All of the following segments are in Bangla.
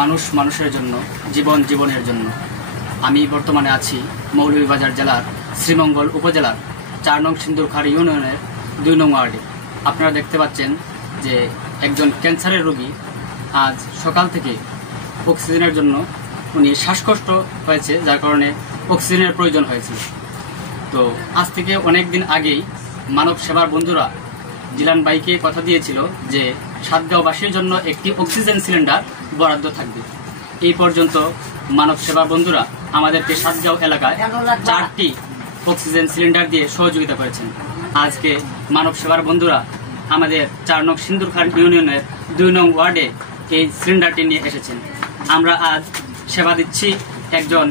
মানুষ মানুষের জন্য, জীবন জীবনের জন্য। আমি বর্তমানে আছি মৌলভীবাজার জেলার শ্রীমঙ্গল উপজেলার ৪ নং সিন্দুরখাড়ি ইউনিয়নের ২ নং ওয়ার্ডে। আপনারা দেখতে পাচ্ছেন যে একজন ক্যান্সারের রোগী আজ সকাল থেকে অক্সিজেনের জন্য উনি শ্বাসকষ্ট হয়েছে, যার কারণে অক্সিজেনের প্রয়োজন হয়েছিল। তো আজ থেকে অনেক দিন আগেই মানব সেবার বন্ধুরা জিলান ভাইকে কথা দিয়েছিল যে সাতগাঁওবাসীর জন্য একটি অক্সিজেন সিলিন্ডার বরাদ্দ থাকবে। এই পর্যন্ত মানব সেবার বন্ধুরা আমাদেরকে সাতগাঁও এলাকায় 4টি অক্সিজেন সিলিন্ডার দিয়ে সহযোগিতা করেছেন। আজকে মানব সেবার বন্ধুরা আমাদের ৪ নং সিন্দুরখাড়ি ইউনিয়নের ২ নং ওয়ার্ডে এই সিলিন্ডারটি নিয়ে এসেছেন। আমরা আজ সেবা দিচ্ছি একজন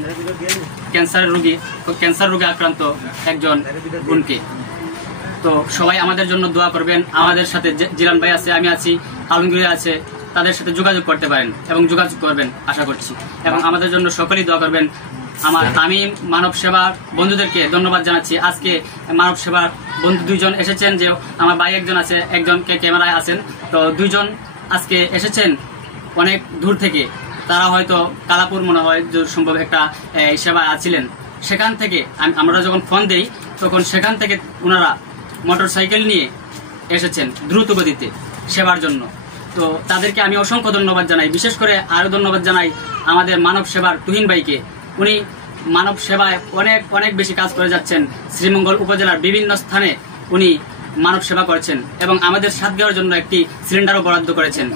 ক্যান্সার রোগে আক্রান্ত একজন বোনকে। তো সবাই আমাদের জন্য দোয়া করবেন। আমাদের সাথে জিলান ভাই আছে, আমি আছি, আলমগীর আছে, তাদের সাথে যোগাযোগ করতে পারেন এবং যোগাযোগ করবেন আশা করছি। এবং আমাদের জন্য সকলেই দোয়া করবেন। আমি মানব সেবা বন্ধুদেরকে ধন্যবাদ জানাচ্ছি। আজকে মানব সেবার বন্ধু 2 জন এসেছেন, যে আমার ভাই একজন আছে, একজনকে ক্যামেরায় আছেন। তো 2 জন আজকে এসেছেন অনেক দূর থেকে। তারা হয়তো কালাপুর মনে হয় সম্ভব একটা সেবা আছিলেন। সেখান থেকে আমরা যখন ফোন দেই তখন সেখান থেকে ওনারা মোটরসাইকেল নিয়ে এসেছেন দ্রুত গতিতে সেবার জন্য। তো তাদেরকে আমি অসংখ্য ধন্যবাদ জানাই। বিশেষ করে আরো ধন্যবাদ জানাই আমাদের মানব সেবার তুহিন ভাইকে। উনি মানব সেবায় অনেক অনেক বেশি কাজ করে যাচ্ছেন। শ্রীমঙ্গল উপজেলার বিভিন্ন স্থানে উনি মানব সেবা করেছেন এবং আমাদের সাতগাঁওয়ের জন্য একটি সিলিন্ডারও বরাদ্দ করেছেন।